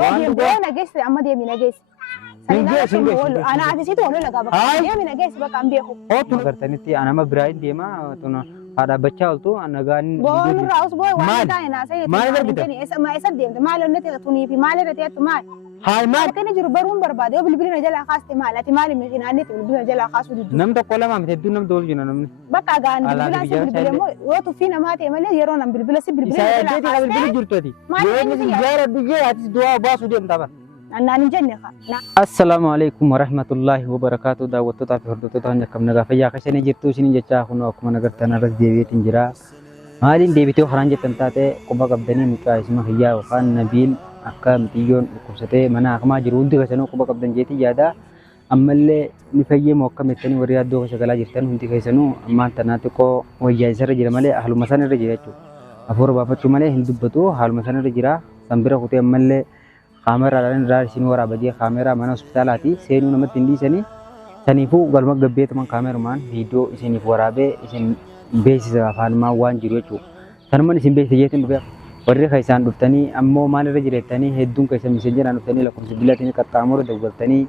أنا جيس أما دي من جيس أنا عادي ولا لا قبل دي من جيس بقى أم بيخو أغرتني أنا ما براين دي ما تونا هذا بتشاول تو أنا قان بقول رأس بقول واحد تاني ناسي ما يصدق ما له نتيجة توني في ما له نتيجة ما هاي ما كنا جربون برباد يوم بلبلنا جل خاص تمال تمال من هنا نت بلبلنا جل خاص ودود نم تو كلام ما بتدو نم دول جنا نم بقى قان بلبلنا سب بلبلنا مو وتو فينا ما تمال يرون نم بلبلنا سب بلبلنا جل خاص بلبل جرتودي ما زيارة دي هاتي دعاء باس ودي متابع أنا نجني خا السلام عليكم ورحمة الله وبركاته دعوة تطاف هردو تهاني كم نجا فيا كشني جرتو سني جتشا خنوا كم نجار تنارس ديوي تنجرا مالين ديوي تو خرانجة تنتاته كوبا قبضني مكا اسمه هيا وخان نبيل أكام تيجون كوسته منا أكما جرود كسنو كوبا قبضن جيتي جادا أمله نفيي موكا متني ورياد دو كشغلا جرتن هنتي كيسنو أما تناتو كو ويجايسر جرمالي أهل مسان رجيتو أفور بابا تمالي هندو بتو أهل مسان رجيرا سامبرا كوتي أمله kamera lain dari sini wara baji kamera mana hospital hati seni nama tindi seni senifu galma gabbe teman kameraman video seni warabe seni base afan ma wan jiru cu tanman seni base jetin dua warre kaisan duftani ammo mana rejire tani hedun kaisa messenger anu tani la konsibilat ini kata amor dawal tani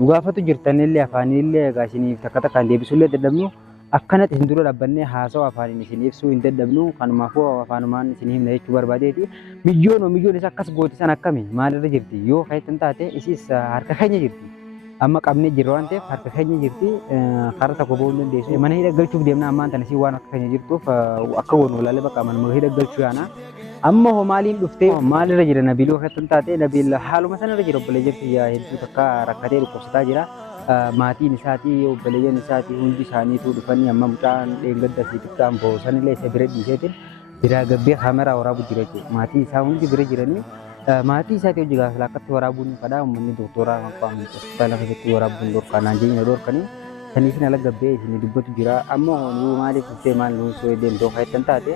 dua fatu jirtani le afani le gasini takata kan dia bisulle dedamnu akkanat hinduro dabbanne haasaw afaani isin ibsu indadabnu kan maafoo afaanumaan isin himna jechuu barbaadeeti mijoon isa akkas gooti san akkami maalirra jirti yoo kaytan taate isis harka keenya jirti amma qabne jirra waan ta'eef harka keenya jirti karaa tokko ba'uu hin dandeessu mana hidha galchuuf deemna ammaan tana si waan akka keenya jirtuuf akka wonu laalee bakka mana hidha galchuu yaana amma hoo maaliin dhuftee maalirra jira nabiiloo kaytan taate nabiil haaluma sanarra jira obbolee jirti yaa hedduu takka rakkatee dhukkubsataa jira maatiin isaatii obboleeyyan isaatii hundi isaaniitu dhufanii amma mucaan dheengadda siitichaan boosanillee isa bira dhiiseetiin biraa gabbee kameraa waraabu jira jechuudha. Maatii isaa hundi bira jiranii maatii isaatii hojii gaafila akkatti waraabuun fadhaa uummanni doktooraa kan hospitaala keessatti waraabuun dorkanaan jeenya dorkanii saniifin ala gabbee isin dubbatu jira ammoo nuu maaliif dhuftee maal nuu soo deemtoo kaaytan taate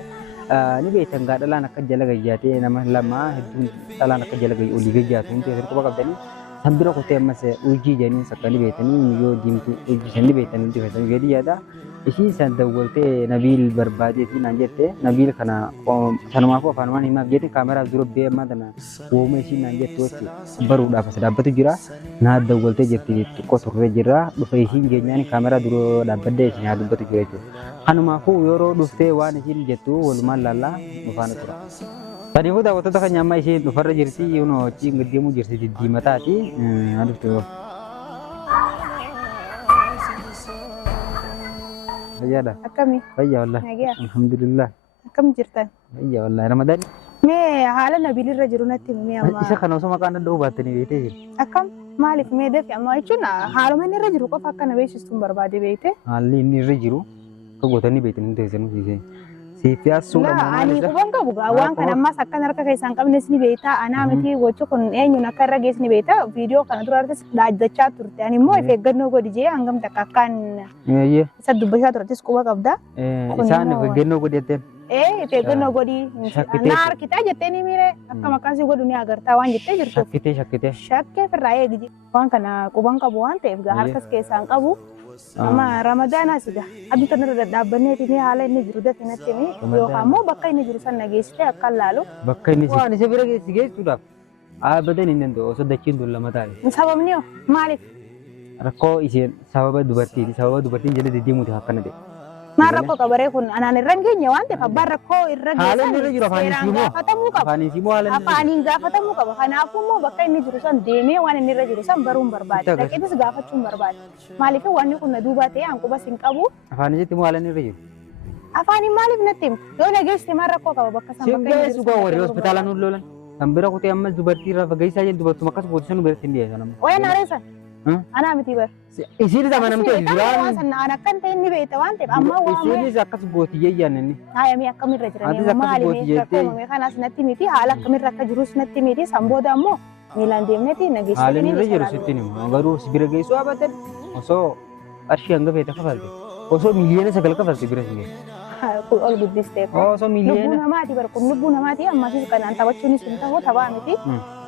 ni beektan gaa dhalaan akka jala gayyaatee nama lama hedduun dhalaan akka jala gayyaa olii gayyaatu hundi asirra quba qabdanii sambira kutee ammas hojii janiin sakkanii beekanii yoo diimtuu hojii sanii beekanii hundi fayyadamu gadi yaada ishii san dawwaltee nabiil barbaadee fi naan jette nabiil kana sanumaafuu afaanumaan himaaf jette kaameraa dura bee ammaa tana wooma ishii naan jettu jechuudha baruudhaaf as dhaabbatu jira naa dawwaltee jirti xiqqoo turre jira dhufa ishiin geenyaan kaameraa dura dhaabbadde ishii naa dubbatu jira jechuudha kanumaafuu yeroo dhuftee waan ishiin jettu walumaan laallaa dhufaana tura. Tadi pun dah waktu tu kan nyamai sih, luar jersey, you know, cing dia mu jersey di mata ti, aduh tu. Baca dah. Akami. Baca Allah. Alhamdulillah. Akam jirtan. Baca Allah. Ramadan. Me halan nabilir rajulunati me amma. Isa kan usah makan ada ubat ni bete. Akam malik me def amma ichuna halan ni rajulu ko fakka na beshi stum barbade bete. Halli ni rajulu ko gotani bete ni tesan sih. Siapa sudah mana? Ani kubang ka buga awang kana mas akka narka kay sangkam nesni beta ana mati gocho kon enyu nakarra gesni beta video kana turartes dajdacha turte ani mo ifegganno godi je angam takakkan iya isa dubbasha turartes kuba qabda isaan ifegganno godi eten ifegganno godi nar kita jetteni mire akka makasi godu ni agarta wan jette jirtu shakke firraye gidi wan kana kubang ka buwan te ga harkas ke sangkabu ama Ramadan asida abdi tanur dadabane tini hala ini juruda tinati ni yo kamu bakka ini jurusan nageste akal lalu bakka ini wah ni sebira sige sudah abadan ini ndo so dakin dulu mata sabab niyo malik rakko isen sabab dubarti jadi didi mu hakana de Marako kabare kun anane rangenya wante kabar rakko irrage hala ni juro fani simo hala afani gafatamu ka kana aku mo bakka ini jurusan deme wan ini jurusan barum barbad lakini segafachum barbad malike wani kun dubate anku basin qabu afani jeti mo hala ni rajul afani malik natim yo nagesti marako ka bakka sam bakka ini suka wari hospitalan ulolan sambira kuti amma dubarti ra bagaisa je dubartu makas position ber sindi ya sanam oya naresa ana miti bar isiri zaman namte juran ana kan tenni beta wante amma wa isiri zakas goti yeyyan ni haya mi akkamir rajrani mali mi rakko me kana snatti miti hala akkamir rakka jurus snatti miti samboda ammo milan demneti nagisi hala ni rajru sittini garu sibira geiso abadan oso arshi anga beta kafalte oso miliyene sagal kafalte bira singe all good this day oso miliyene nubuna mati bar kun nubuna mati amma sis kana tabachuni sunta ho taba miti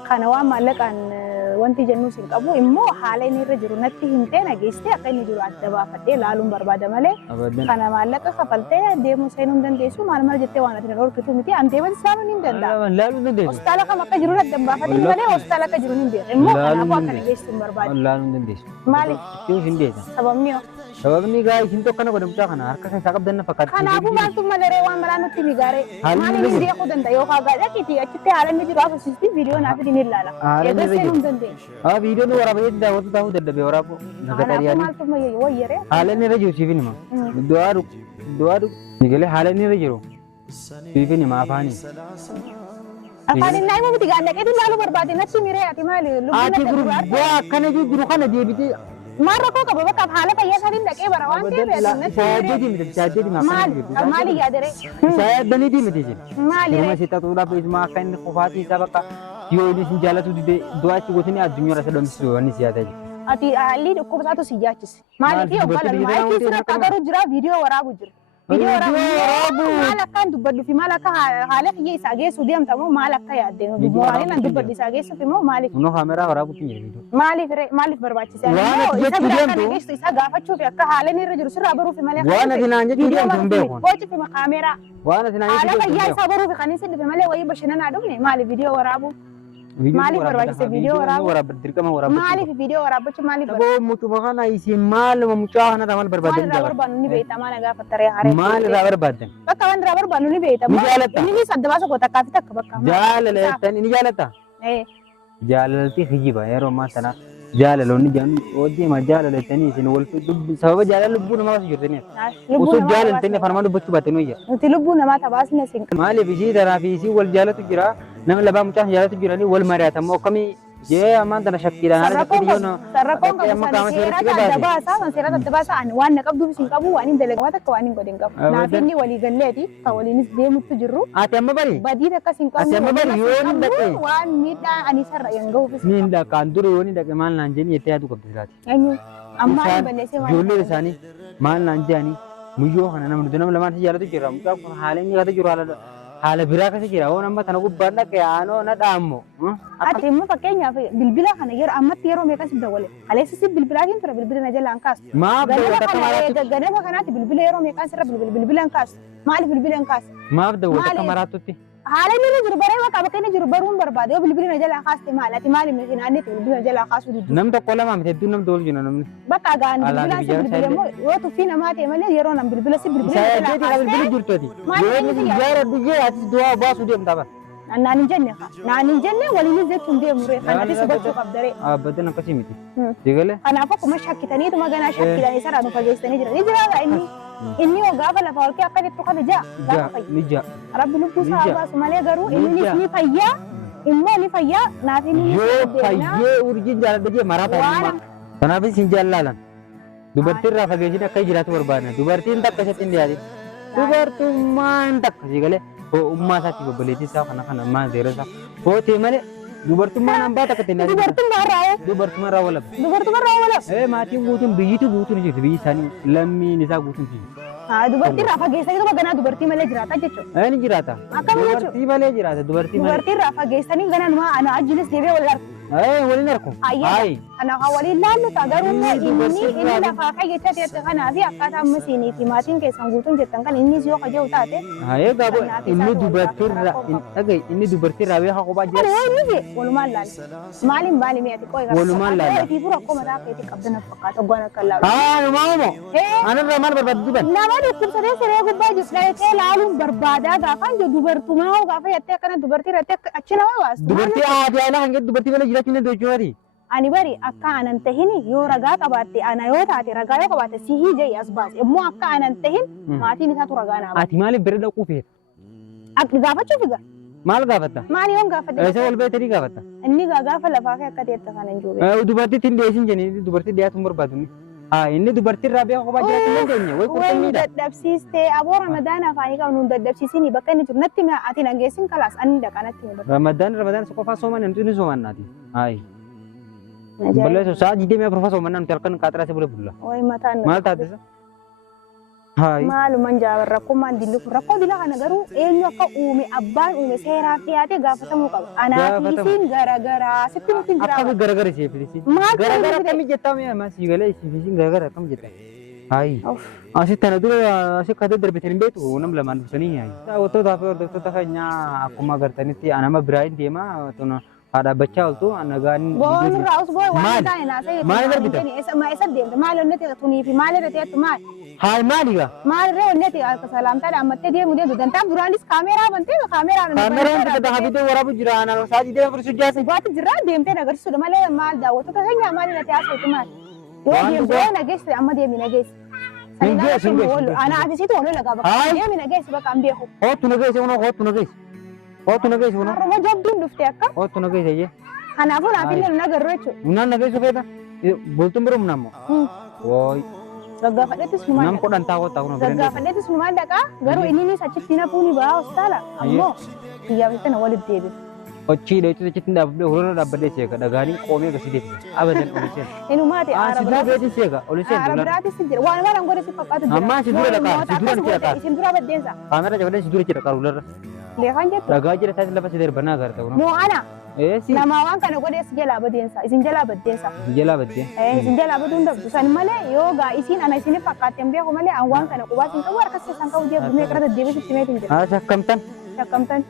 kana wa malakan wanti jennu sin qabu immoo haala inni irra jiru natti himtee nageessitee akka inni jiru adda baafadhee laaluun barbaada malee kana maallaqa kafaltee deemuu seenuu hin dandeessu maal maal jettee waan ati na dhorkitu miti an deeman isaanuu hin danda'a. Laaluun dandeessu. Hospitaala kam akka jiru adda baafadhee malee hospitaala akka jiru hin beeku immoo kanaafuu akka nageessitu hin barbaadu. Laaluun dandeessu. Maali? Hin beeku. Sababni hoo? Sababni gaa isin tokko na godhamchaa kana harka isaa qabdan na fakkaatu. Kanaafuu maaltu malee waan maraa nutti ni gaaree maali ni beekuu danda'a yookaan gaadha kiti achitti haala inni jiru afasisti viidiyoo naaf ni ilaala. Eegas seenuu hin dandeenye. Viidiyoon waraabee daawwatu taa'uu dadhabee waraabu. Kanaafuu maaltu wayyaree? Haala inni irra jiru siifin hima. Du'aa ni galee haala inni irra jiru siifin hima afaanii. Afaan inni immoo miti gaallaqee ilaaluu barbaade natti miree ati maali? Ati gurbaa akkana jiru kana deebitee. Marra koo qaba bakka haala fayyaa isaanii dhaqee bara waan ta'eef Saayyaddii miti saayyaddii maali yaadere saayaddanii miti jechuudha. maali Yeroo isa xaxuudhaaf isuma akka inni qofaatii isaa bakka yoo inni sin jaalatu dide du'aachi gootanii addunyaa irra sadamsisu wanni siyaasa jechuudha. ati haalli dhukkubsaatu si jaachise maaliif yoo balan maayikii sirratti agaruu jira viidiyoo waraabu jira. Viidiyoo waraabu maal akkaan dubbadhu fi maal akka haala kiyya isaa geessu deemtamoo maal akka yaadde waan nan dubbadhu isaa geessuuf immoo maaliif Kunoo kaameraa waraabuutti jira viidiyoo. maaliif barbaachise Waan ati jechuu deemtu geessu isaa gaafachuuf akka haala inni irra jiru sirraa baruuf malee waan ati naan jechuu deemtu hin beeku. Boci fi kaameraa Waan ati naan haala jechuu fayyaa deemtu isaa baruuf kan inni dhufe malee wayii bashannanaa dhufne maaliif viidiyoo waraabu maaliif barbaachise viidiyoo waraabu dirqama waraabu. maaliif viidiyoo waraabachu maaliif Saboo mucuma kana isin maaluma mucaa kana maal barbaadan irraa barbaannu ni beekta maal gaafattaree haaree maal irraa barbaadan bakka waan irraa barbaannu ni beekta Ni jaalatta? inni sadda baasa goota akkaafi takka bakka jaalala ni jaalatta jaalalti hijiba yeroo ammaa sana jaalaloonni jedhamu hojii ma jaalalatanii isin wal sababa jaalala lubbuu namaa osoo jirtanii osoo jaalatanii afaan namaa dubbachuu baatanii wayya. nuti lubbuu namaa tabaasne sin Maaliif isii daraa fi isii wal jaalatu jira nama labaa mucaa jaalatu jiranii wal mari'atamoo akkamii jee ammaan tana shakkiidhaan haala shakkii sarrakoon qabu seerata adda baasaa seerata adda baasaa ani waan na qabduuf isin qabu waan hin dalagaa takka waan hin godhin qabu naaf inni walii galleeti kan waliinis deemutti jirru ati amma bari badii takka sin qabu ati amma bari yoo ni dhaqe waan miidhaa ani sarra yan gahuuf ni dhaqaan dura yoo ni dhaqe maal naan jedhanii jettee yaaduu qabdi jiraati. eenyu amma ani balleessee waan Ijoollee isaanii maal naan jedhanii muyyoo kana nama lamaan jaalatu jira mucaa kun haala inni gata jiru haala biraa kasi jira waan amma tana gubbaan dhaqe aanoo na dhaammo. ati immoo fakkeenyaaf bilbila kana yeroo ammatti yeroo meeqa si dawwale aleessisi bilbilaatiin ture bilbila na jalaan kaasu Maaf dawwata akka maraatti ganama kanaatti bilbila yeroo meeqaan sirra bilbila hin kaasu maaliif bilbila hin kaasu maaf dawwata akka maraattutti. haala inni jiru baree bakka inni jiru baruun barbaade yoo bilbila na jalaa kaaste maal ati maaliif nuti naannetti bilbila na jalaa kaasuu diddu Nam tokko lama miti hedduu nam doolu jira namni. bakka gaan bilbilaan si bilbila immoo yoo tuffii namaa ta'e malee yeroo nam bilbila si bilbila na jalaa Saayyaddii bilbili kaaste jirtuuti. Maal Yoo inni inni jaara biyyee ati du'aa baasuu deemta bara. naan hin jenne naan hin jenne waliinis jechuun deemu ree kan ati si gochuu qabdaree Abbatan akkasii miti. Digalee. kanaaf akkuma shakkitaniituma ganaa shakkiidhaan isarraa nu fageessanii jira ni jiraata inni yoo gaafa lafa walqee akka jettu kana jaa gaafa fayya Ni jaa. rabbi lubbuu isaa baasu malee garuu innis ni fayyaa immoo ni fayyaa naaf inni ni Yoo fayyee urjiin jaaladha jee maraata Waan- himma. Kanaaf isin jaallalan. Dubartiin irraa fageessine akka jiraatu barbaadna. Dubartiin takka isatti hin dhiyaate. Dubartummaan takka si galee ummaa isaatti babaleetii isaa kana maa zeera isaa. Hootee malee dubartummaan hambaa takka ittiin dhiyaate. dubartummaa raawwa Dubartummaan raawwalama. dubartummaa raawwala Maatiin guutuun biyyitu guutuun jirti biyyi isaanii lammiin isaa guutuun jirti. dubartii irraa fageessanii ganaa dubartii malee jiraata jechuudha Ni jiraata. Akkam jechuudha? Dubartii malee jiraata dubartii malee. dubartii irraa fageessanii ganaa numa ana ajjinis deebee wal argu Waliin arku. Ayyee kana waliin laallu garuu inni lafaa fayyachaa ta'e kanaa fi akkaataa amma siinii fi maatiin keessan guutuun jettan kan innis yoo qajeelu taate Gaabo inni dubartiirraa beekaa kophaa jira. yoo inni fi walumaan laalle maaliin baali mi'aati qoy Walumaan laalla. fi fura akkuma taa keetii qabdan fakkaata oggoon akka laalu Numaamo. Anarraa maal barbaaddu duban? nama dhukkubsatee siree gubbaa jiru dhayetee laaluun barbaadaa gaafa jiru dubartumaa hoo gaafa yattee akkana dubartii irratti achi nama baastu Dubartii aadaa alaa kan jedhu dubartii malee jiraachuu hin danda'u jechuudha. ani bari akka anan tahin yoo ragaa qabaatte ana yoo taate ragaa yoo qabaatte sihii jai as baase immoo akka anan tahin maatiin isaatu ragaa naa baase Ati maaliif bira dhaquu feeta? akka gaafachuuf egaa Maal gaafatta? maali yoon gaafadhe Isa wal beekanii gaafatta. inni gaafa lafaa kee akka teetta kana hin juube Dubartiitti hin dhiyeessin jenni dubartii dhiyaatu hin barbaadu. Inni dubartiirraa beekaa kophaa jiraachuu hin dandeenye. Way Waan qurxummiidha. dadhabsiistee aboo ramadaana afaanii qabu nuun dadhabsiisini bakka inni jiru natti mi'a ati nageessin kalaas ani dhaqa natti mi'a Ramadaan isa qofaa sooman nuti sooman naati. Balleessu sa'a 24 soomannaa nuti halkan qaxaraa si bula bulla. Way mataan Maal taatisa? Hai. Maalumaan jaaba rakkoo maan dilluuf rakkoo dila kana garuu eenyu akka uume abbaan uume seeraaf dhiyaatee gaafatamuu qaba. Anaafisiin garaagaraa sitti nuti jira. Akka garagara ishee filisi. Maal Garagara akkami jettaa mee amma si galee ishee garagara akkam jetta. Hai. Asii tana dura asii kada darbitanii hin beektu nam lamaan dhufanii yaa'u. Daawwattootaa fi hordoftoota keenyaa akkuma agartanitti anama biraayin deemaa tuna haadha bachaa oltu nagaan. Boon irraa os boo'e waan ta'e naasee. Maal darbitan? Isa deemte maal onnee ta'e tunii fi maal irra ta'e maal? Hai maaliga? Maal irra onnee ta'e akka salaamtaa ammattee deemu deemtu dantaa duraanis kaameeraa bantee kaameeraan. Kaameraan bifa daa habidee waraabu jira ana saajii deemu fursu jaasi. Baati jira deemtee agarsiisudha malee maal daawwattoota keenyaa maal irra ta'e asootu maal? Yoo deemtee nageesse amma deemi nageesse. Ana afisitu wano laga bakka deemi nageesse bakka an beeku. Hootu nageesse uno hootu nageesse. Hootu nageesse uno. Haruma jabduun dhufte akka. Hootu nageesse jee. Kanaafuu naafillee nu nagarru jechuudha. Unaan nageessu feeta. Bultuun biroo munammoo. Wooyi. Gaggaafadheettis numaan Nam kudhan taa'uu taa'uu na biraa. Gaggaafadheettis numaan dhaqaa garuu inninis achitti nafuuni bahaa hospitaala ammoo biyyaaf sana walitti deebiin. Ochii dheetu achitti dhaabdee hurra dhaabbadhee seeka dhagaanii qoomee gasii deebisa. Abadan oliseen. Inumaati aara biraati seeka oliseen. Aara biraati jira waan waan angore si fakkaatu jira. Ammaa si dura dhaqaa si dura ni dhaqaa. Isin dura baddeensa. Kaamera jabadee si dura jira qaruurarra. Leefaan jettu. Dhagaa jira taasisa lafa si darbanaa agarta. Moo ana. Si. Nama waan kana godhee si jalaa baddeensa isin jalaa baddeensa. Jalaa baddee. Isin jalaa baduun dabdu san malee yoo gaa isin ana isin fakkaateen beeku malee an waan kana qubaa isin qabu harka keessan qabu jee gumee qara deddeebisi itti meetiin jira. Haa shakkamtan. Shakkamtan.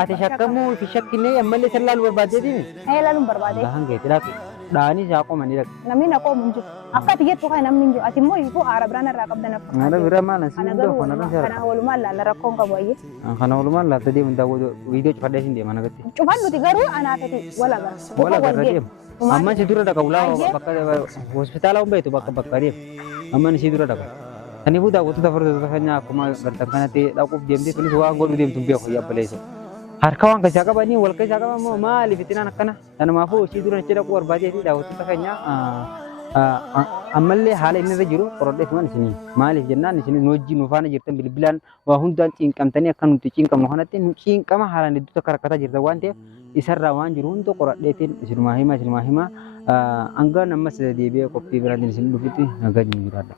Ati shakkamuu fi shakkinee ammallee sallaalu barbaadeetiin. Laaluun barbaade. Gahan geetti laatu. Dhaanii isaa qoomanii dhaqe. Namni na qoomu hin jiru. Akka ati jettu kan namni hin jiru. Ati immoo ifu aara biraan irraa qabdan akka. Aara biraa maal asi hin dhoofan akka seera. Kana walumaan laalla rakkoon qabu ayyee. Kana walumaan laalla deemu daawwatu viidiyoo cufadhee siin deema nagatti. Cufadhuti garuu anaafati wala gara. Wala gara deemu. Amma si dura dhaqa ulaa bakka hospitaala humbeetu bakka bakka deemu. Amma si dura dhaqa. Kanaafuu daawwattoota fardootaa keenyaa akkuma gartan kanatti dhaquuf deemtee tunis waan godhu deemtu beeku yabbaleessa. Harka waan keessaa qabanii wal keessaa qaban moo maaliif ittiin akkana? Kanaafuu si dura achi dhaquu barbaadee fi daawwattoota keenyaa ammallee haala inni irra jiru qoradhee fi isinii maaliif jennaan isin hojii nu faana jirtan bilbilaan waa hundaan ciinqamtanii akka nuti ciinqamnu kanatti nu ciinqama haalaan hedduu akka rakkataa jirtan waan ta'eef isarraa waan jiru hunda qoradheetiin isinumaa hima hanga ammas deebi'ee qophii biraatiin isin dhufutti nagaa jiraadha.